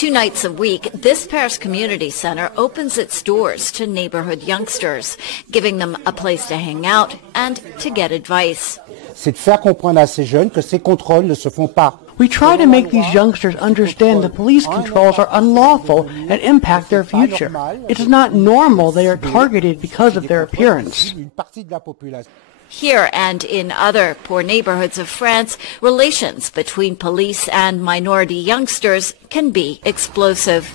2 nights a week, this Paris Community Center opens its doors to neighborhood youngsters, giving them a place to hang out and to get advice. C'est de faire comprendre à ces jeunes que ces contrôles ne se font pas. We try to make these youngsters understand the police controls are unlawful and impact their future. It is not normal they are targeted because of their appearance. Here and in other poor neighborhoods of France, relations between police and minority youngsters can be explosive.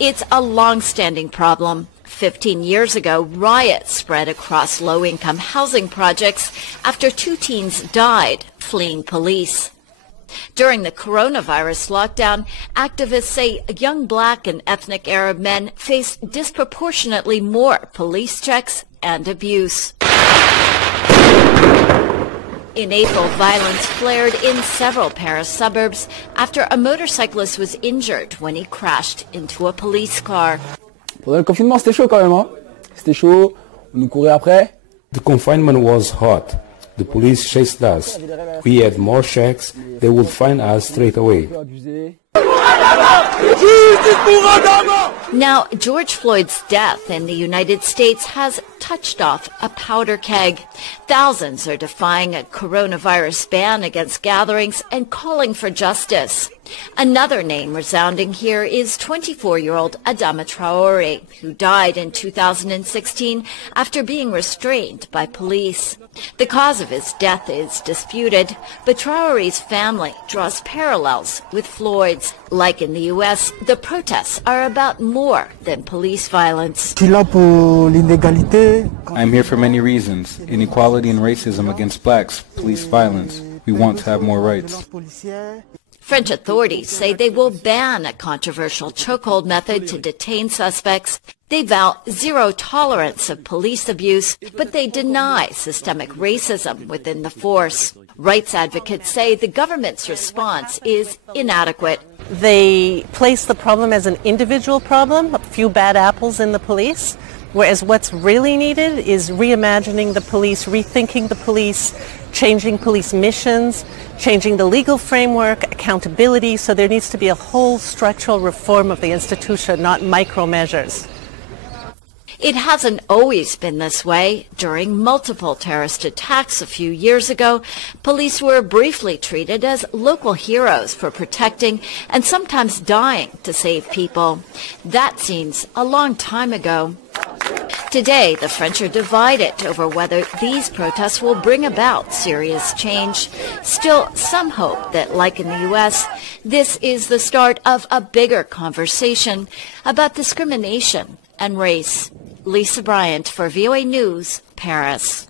It's a long-standing problem. 15 years ago, riots spread across low-income housing projects after 2 teens died fleeing police. During the coronavirus lockdown, activists say young black and ethnic Arab men face disproportionately more police checks and abuse. In April, violence flared in several Paris suburbs after a motorcyclist was injured when he crashed into a police car. Pendant le confinement, c'était chaud quand même, hein? C'était chaud, on nous courait après. The confinement was hot. The police chased us. We had more checks. They would find us straight away. Now, George Floyd's death in the United States has touched off a powder keg. Thousands are defying a coronavirus ban against gatherings and calling for justice. Another name resounding here is 24-year-old Adama Traore, who died in 2016 after being restrained by police. The cause of his death is disputed, but Traore's family draws parallels with Floyd's. Like in the U.S., the protests are about more than police violence. I'm here for many reasons: inequality and racism against blacks, police violence. We want to have more rights. French authorities say they will ban a controversial chokehold method to detain suspects. They vow zero tolerance of police abuse, but they deny systemic racism within the force. Rights advocates say the government's response is inadequate. They place the problem as an individual problem, a few bad apples in the police, whereas what's really needed is reimagining the police, rethinking the police, changing police missions, changing the legal framework, accountability. So there needs to be a whole structural reform of the institution, not micro measures. It hasn't always been this way. During multiple terrorist attacks a few years ago, police were briefly treated as local heroes for protecting and sometimes dying to save people. That seems a long time ago. Today, the French are divided over whether these protests will bring about serious change. Still, some hope that, like in the U.S., this is the start of a bigger conversation about discrimination and race. Lisa Bryant for VOA News, Paris.